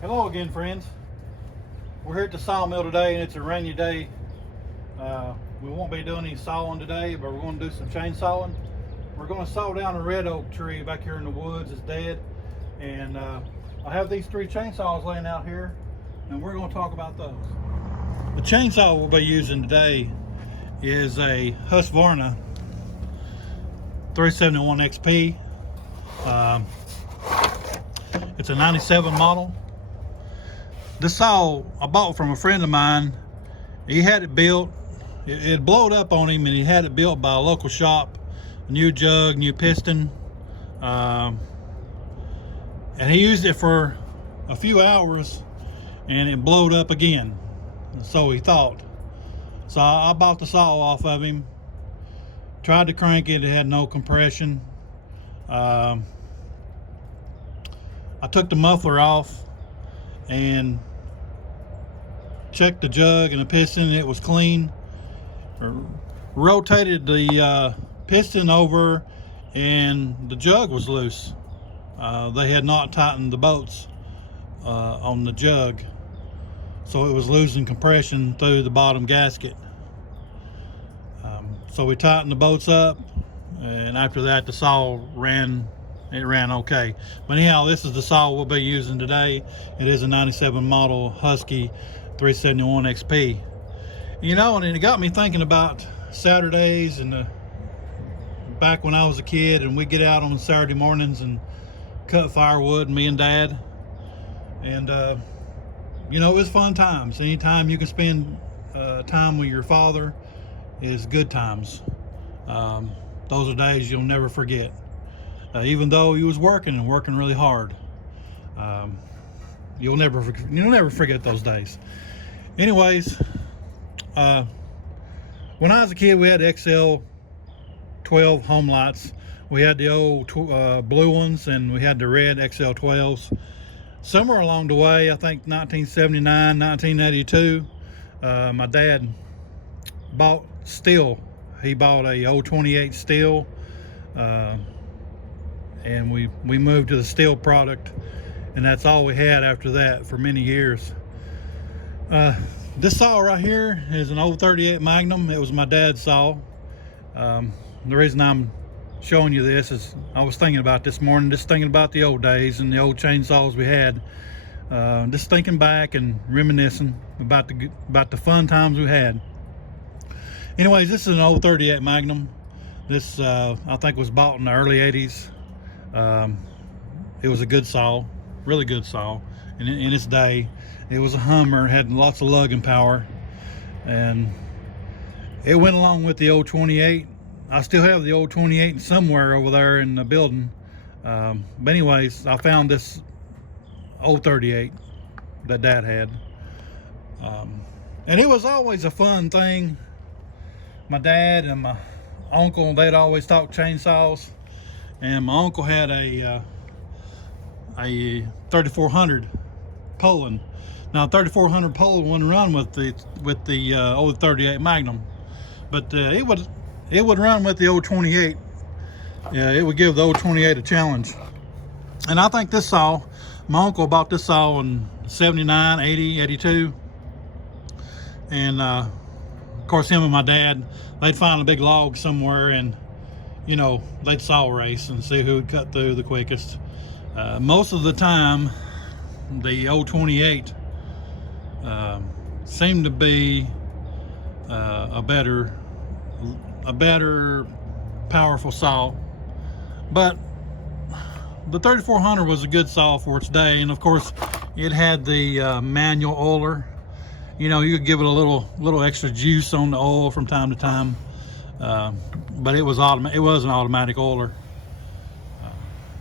Hello again, friends. We're here at the sawmill today, and it's a rainy day. We won't be doing any sawing today, but we're going to do some chainsawing. We're going to saw down a red oak tree back here in the woods. It's dead, and I have these 3 chainsaws laying out here, and we're going to talk about those. The chainsaw we'll be using today is a Husqvarna 371 XP. It's a 97 model. This saw I bought from a friend of mine. He had it built. It blowed up on him, and he had it built by a local shop. New jug, new piston. And he used it for a few hours, and it blowed up again. So he thought. So I bought the saw off of him. Tried to crank it. It had no compression. I took the muffler off and checked the jug and the piston. It was clean. Rotated the piston over, and the jug was loose. They had not tightened the bolts on the jug, so it was losing compression through the bottom gasket. So we tightened the bolts up, and after that the saw ran okay. But anyhow, this is the saw we'll be using today. It is a 97 model Husky 371 XP. You know, and it got me thinking about Saturdays and back when I was a kid, and we'd get out on Saturday mornings and cut firewood, me and Dad. And you know, it was fun times. Anytime you can spend time with your father is good times. Those are days you'll never forget. Even though he was working really hard, you'll never forget those days. Anyways, when I was a kid, we had XL 12 home lights. We had the old blue ones, and we had the red XL 12s. Somewhere along the way, I think 1979, 1982, my dad bought steel. He bought a old 28 steel, and we moved to the steel product, and that's all we had after that for many years. This saw right here is an old 38 Magnum. It was my dad's saw. The reason I'm showing you this is I was thinking about this morning, just thinking about the old days and the old chainsaws we had. Just thinking back and reminiscing about the fun times we had. Anyways, this is an old 38 Magnum. This I think was bought in the early 80s. It was a good saw, really good saw in its day. It was a Hummer, had lots of lugging power, and it went along with the old 28. I still have the old 28 somewhere over there in the building. But anyways, I found this old 38 that Dad had. And it was always a fun thing. My dad and my uncle, they'd always talk chainsaws. And my uncle had a 3400 Poland. Now 3400 Poland wouldn't run with the old 38 Magnum, but it would run with the old 28. Yeah, it would give the old 28 a challenge. And I think this saw, my uncle bought this saw in 79, 80, 82. And of course, him and my dad, they'd find a big log somewhere, and you know, they'd saw race and see who would cut through the quickest. Most of the time, the old 28 seemed to be a better powerful saw, but the 3400 was a good saw for its day. And of course, it had the manual oiler. You know, you could give it a little extra juice on the oil from time to time, but it was automatic. It was an automatic oiler.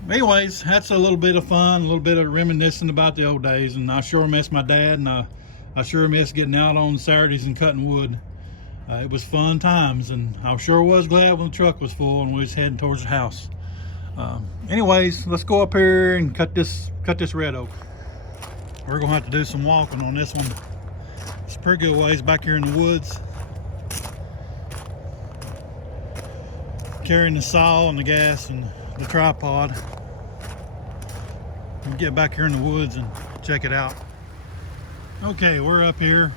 Anyways, that's a little bit of fun, a little bit of reminiscing about the old days. And I sure miss my dad, and I sure miss getting out on Saturdays and cutting wood. It was fun times, and I sure was glad when the truck was full and we was heading towards the house. Anyways, let's go up here and cut this red oak. We're gonna have to do some walking on this one. It's a pretty good ways back here in the woods. Carrying the saw and the gas and the tripod. We'll get back here in the woods and check check it out. Okay, we're up here.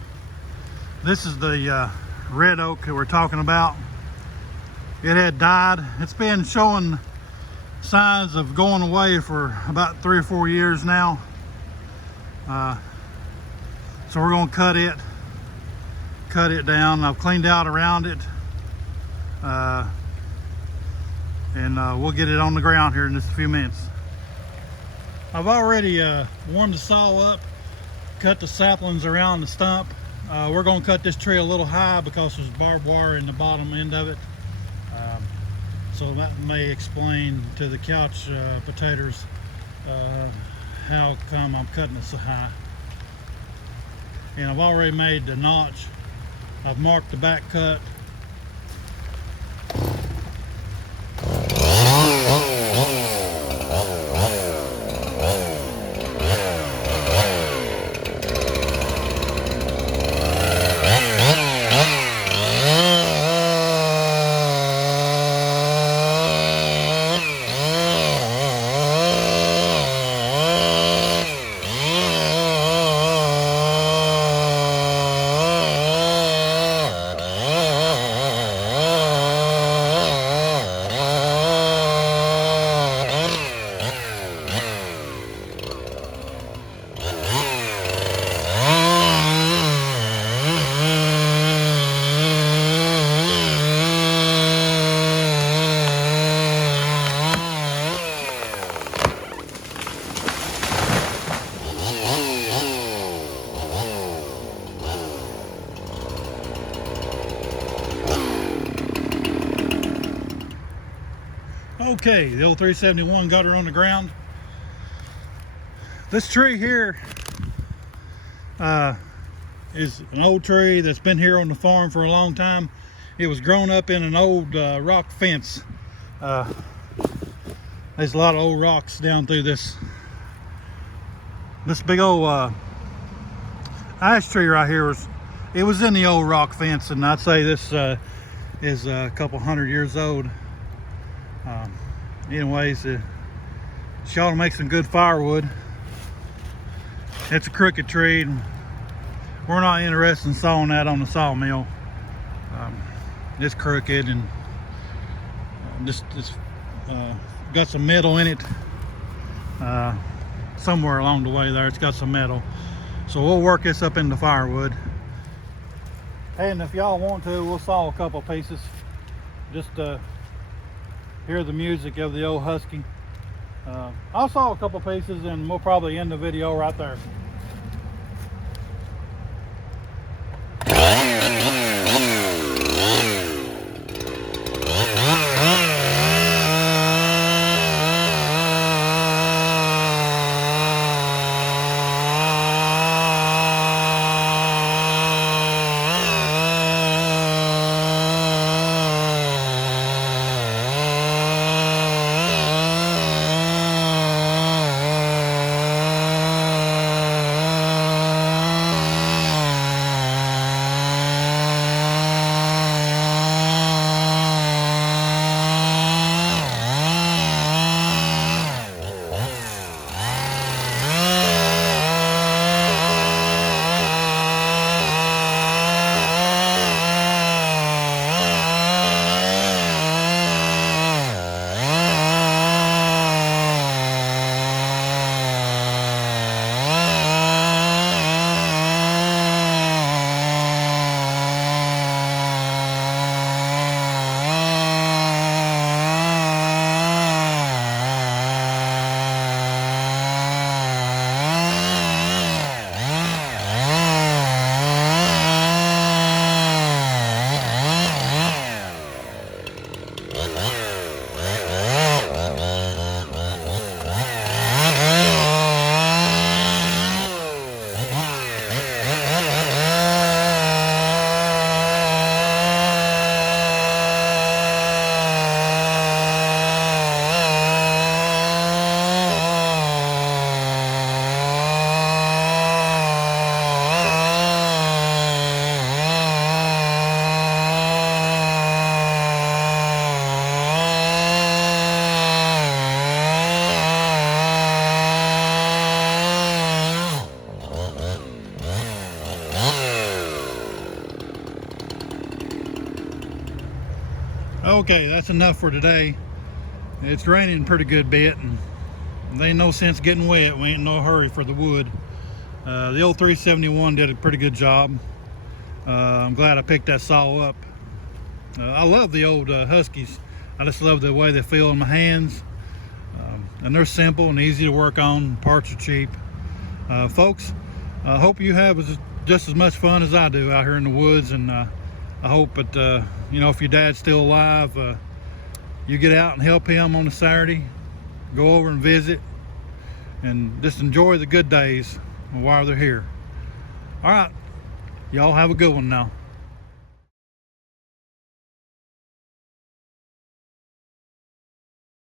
This is the red oak that we're talking about. It had died. It's been showing signs of going away for about 3 or 4 years now. So we're going to cut it down. I've cleaned out around it, and we'll get it on the ground here in just a few minutes. I've already warmed the saw up, cut the saplings around the stump. We're going to cut this tree a little high because there's barbed wire in the bottom end of it. So that may explain to the couch potatoes how come I'm cutting it so high. And I've already made the notch. I've marked the back cut. Okay, the old 371 got her on the ground. This tree here is an old tree that's been here on the farm for a long time. It was grown up in an old rock fence. There's a lot of old rocks down through this big old ash tree right here. It was in the old rock fence, and I'd say this is a couple hundred years old. Anyways, she ought to make some good firewood. It's a crooked tree, and we're not interested in sawing that on the sawmill. It's crooked, and it's got some metal in it. Somewhere along the way there, it's got some metal. So we'll work this up into firewood. And if y'all want to, we'll saw a couple pieces. Just hear the music of the old husky. I'll saw a couple pieces, and we'll probably end the video right there. Okay, that's enough for today. It's raining pretty good bit, and there ain't no sense getting wet. We ain't in no hurry for the wood. The old 371 did a pretty good job. I'm glad I picked that saw up. I love the old Huskies. I just love the way they feel in my hands. And they're simple and easy to work on. Parts are cheap. Folks, I hope you have just as much fun as I do out here in the woods, and I hope that you know, if your dad's still alive, you get out and help him on a Saturday. Go over and visit and just enjoy the good days while they're here. All right, y'all have a good one now.